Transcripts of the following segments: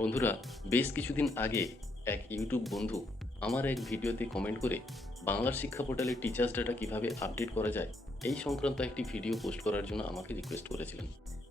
বন্ধুরা, বেশ কিছুদিন আগে এক ইউটিউব বন্ধু আমার এক ভিডিওতে কমেন্ট করে বাংলার শিক্ষা পোর্টালে টিচার্স ডাটা কীভাবে আপডেট করা যায়, এই সংক্রান্ত একটি ভিডিও পোস্ট করার জন্য আমাকে রিকোয়েস্ট করেছিলেন।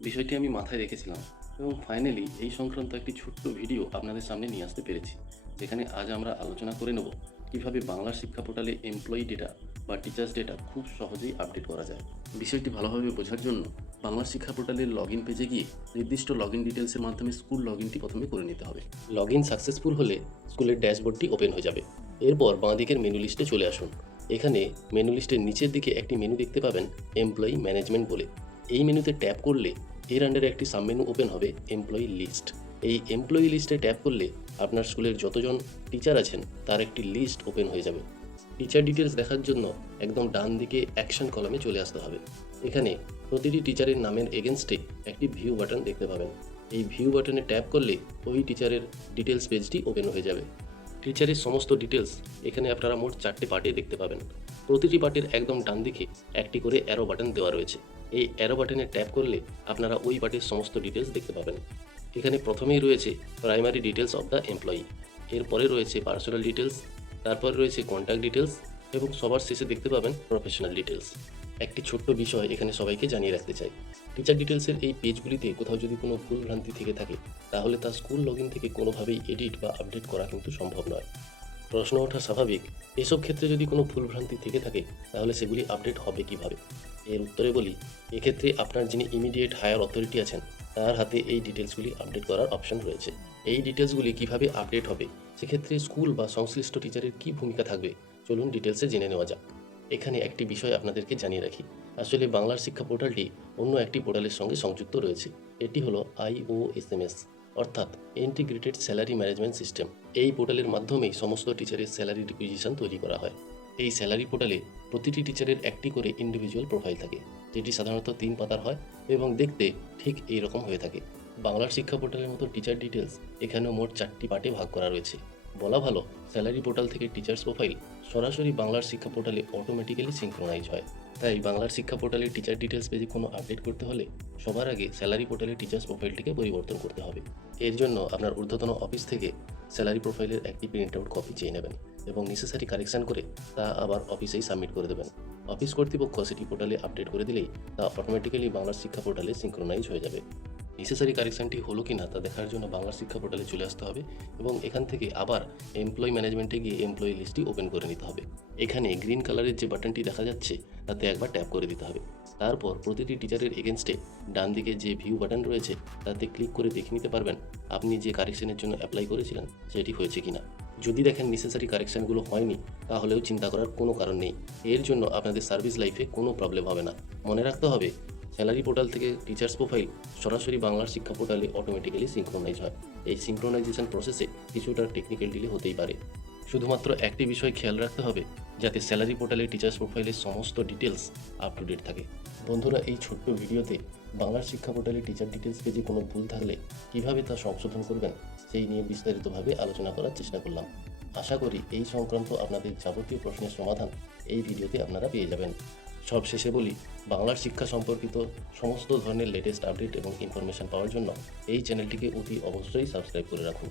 বিষয়টি আমি মাথায় রেখেছিলাম এবং ফাইনালি এই সংক্রান্ত একটি ছোট্ট ভিডিও আপনাদের সামনে নিয়ে আসতে পেরেছি, যেখানে আজ আমরা আলোচনা করে নেব কীভাবে বাংলার শিক্ষা পোর্টালে এমপ্লয়ি ডেটা বা টিচার্স ডেটা খুব সহজেই আপডেট করা যায়। বিষয়টি ভালোভাবে বোঝার জন্য বাংলা শিক্ষা পোর্টালের লগ ইন পেজে গিয়ে নির্দিষ্ট লগ ইন ডিটেলসের মাধ্যমে স্কুল লগ ইনটি প্রথমে করে নিতে হবে। লগ ইন সাকসেসফুল হলে স্কুলের ড্যাশবোর্ডটি ওপেন হয়ে যাবে। এরপর বাঁ দিকের মেনু লিস্টে চলে আসুন। এখানে মেনু লিস্টের নিচের দিকে একটি মেনু দেখতে পাবেন এমপ্লয়ি ম্যানেজমেন্ট বলে। এই মেনুতে ট্যাপ করলে এর আন্ডারে একটি সাবমেনু ওপেন হবে এমপ্লয়ি লিস্ট এই এমপ্লয়ি লিস্টে ট্যাপ করলে আপনার স্কুলের যতজন টিচার আছেন, তার একটি লিস্ট ওপেন হয়ে যাবে। টিচার ডিটেলস দেখার জন্য একদম ডান দিকে অ্যাকশন কলামে চলে আসতে হবে। এখানে প্রতিটি টিচারের নামের এগেনস্টে একটি ভিউ বাটন দেখতে পাবেন। এই ভিউ বাটনে ট্যাপ করলে ওই টিচারের ডিটেলস পেজটি ওপেন হয়ে যাবে। টিচারের সমস্ত ডিটেলস এখানে আপনারা মোট চারটি পার্টে দেখতে পাবেন। প্রতিটি পার্টের একদম ডান দিকে একটি করে অ্যারো বাটন দেওয়া রয়েছে। এই অ্যারো বাটনে ট্যাপ করলে আপনারা ওই পার্টির সমস্ত ডিটেলস দেখতে পাবেন। এখানে প্রথমেই রয়েছে primary details of the employee এরপরে রয়েছে পার্সোনাল ডিটেলস তারপর রয়েছে কন্ট্যাক্ট ডিটেলস এবং সবার শেষে দেখতে পাবেন প্রফেশনাল ডিটেলস একটি ছোট্ট বিষয় এখানে সবাইকে জানিয়ে রাখতে চাই। টিচার ডিটেলসের এই পেজগুলিতে কোথাও যদি কোনো ভুল ভ্রান্তি থেকে থাকে, তাহলে তা স্কুল লগ থেকে কোনোভাবেই এডিট বা আপডেট করা কিন্তু সম্ভব নয়। প্রশ্ন ওঠা স্বাভাবিক। এসব ক্ষেত্রে যদি কোনো ভুল ভ্রান্তি থেকে থাকে, তাহলে সেগুলি আপডেট হবে কীভাবে? এর উত্তরে বলি, এক্ষেত্রে আপনার যিনি ইমিডিয়েট হায়ার অথরিটি আছেন, তার হাতে এই ডিটেলসগুলি আপডেট করার অপশন রয়েছে। এই ডিটেলসগুলি কীভাবে আপডেট হবে? সেক্ষেত্রে স্কুল বা সংশ্লিষ্ট টিচারের কী ভূমিকা থাকবে? চলুন ডিটেলসে জেনে নেওয়া যাক। এখানে একটি বিষয় আপনাদেরকে জানিয়ে রাখি। আসলে বাংলার শিক্ষা পোর্টালটি অন্য একটি পোর্টালের সঙ্গে সংযুক্ত রয়েছে। এটি হলো আইওএসএমএস অর্থাৎ ইন্টিগ্রেটেড স্যালারি ম্যানেজমেন্ট সিস্টেম এই পোর্টালের মাধ্যমেই সমস্ত টিচারের স্যালারি রিকুইজিশন তৈরি করা হয়। এই স্যালারি পোর্টালে প্রতিটি টিচারের একটি করে ইন্ডিভিজুয়াল প্রোফাইল থাকে, যেটি সাধারণত তিন পাতার হয় এবং দেখতে ঠিক এই রকম হয়ে থাকে। বাংলার শিক্ষা পোর্টালের মতো টিচার ডিটেলস এখানেও মোট চারটি পার্টে ভাগ করা রয়েছে। বলা ভালো, স্যালারি পোর্টাল থেকে টিচার্স প্রোফাইল সরাসরি বাংলার শিক্ষা পোর্টালে অটোমেটিক্যালি সিঙ্ক্রোনাইজ হয়। তাই বাংলার শিক্ষা পোর্টালে টিচার ডিটেলস পেজে কোনো আপডেট করতে হলে সবার আগে স্যালারি পোর্টালে টিচার্স প্রোফাইলটিকে পরিবর্তন করতে হবে। এর জন্য আপনার ঊর্ধ্বতন অফিস থেকে স্যালারি প্রোফাইলের একটি প্রিন্ট আউট কপি চেয়ে নেবেন এবং নেসেসারি কারেকশন করে তা আবার অফিসেই সাবমিট করে দেবেন। অফিস কর্তৃপক্ষ সেটি পোর্টালে আপডেট করে দিলেই তা অটোমেটিক্যালি বাংলার শিক্ষা পোর্টালে সিঙ্ক্রোনাইজ হয়ে যাবে। নেসেসারি কারেকশনটি হলো কি না তা দেখার জন্য বাংলার শিক্ষা পোর্টালে চলে আসতে হবে এবং এখান থেকে আবার এমপ্লয়ি ম্যানেজমেন্টে গিয়ে এমপ্লয়ি লিস্টটি ওপেন করে নিতে হবে। এখানে গ্রিন কালারের যে বাটনটি দেখা যাচ্ছে, তাতে একবার ট্যাপ করে দিতে হবে। তারপর প্রতিটি টিচারের এগেনস্টে ডান দিকে যে ভিউ বাটন রয়েছে, তাতে ক্লিক করে দেখে নিতে পারবেন আপনি যে কারেকশানের জন্য অ্যাপ্লাই করেছিলেন, সেটি হয়েছে কিনা। যদি দেখেন নেসেসারি কারেকশনগুলো হয়নি, তাহলেও চিন্তা করার কোনো কারণ নেই। এর জন্য আপনাদের সার্ভিস লাইফে কোনো প্রবলেম হবে না। মনে রাখতে হবে স্যালারি পোর্টাল থেকে টিচার্স প্রোফাইল সরাসরি বাংলার শিক্ষা পোর্টালে অটোমেটিক্যালি সিঙ্ক্রোনাইজ হয়। এই সিঙ্ক্রোনাইজেশন প্রসেসে কিছুটা টেকনিক্যাল ডিলে হতেই পারে। শুধুমাত্র একটি বিষয় খেয়াল রাখতে হবে, যাতে স্যালারি পোর্টালে টিচার্স প্রোফাইলের সমস্ত ডিটেলস আপ টু ডেট থাকে। বন্ধুরা, এই ছোট্ট ভিডিওতে বাংলার শিক্ষা পোর্টালে টিচার ডিটেলস পেজে কোনো ভুল থাকলে কীভাবে তা সংশোধন করবেন, সেই নিয়ে বিস্তারিতভাবে আলোচনা করার চেষ্টা করলাম। আশা করি এই সংক্রান্ত আপনাদের যাবতীয় প্রশ্নের সমাধান এই ভিডিওতে আপনারা পেয়ে যাবেন। সব শেষে বলি, বাংলার শিক্ষা সম্পর্কিত সমস্ত ধরনের লেটেস্ট আপডেট এবং ইনফরমেশন পাওয়ার জন্য এই চ্যানেলটিকে অতি অবশ্যই সাবস্ক্রাইব করে রাখুন।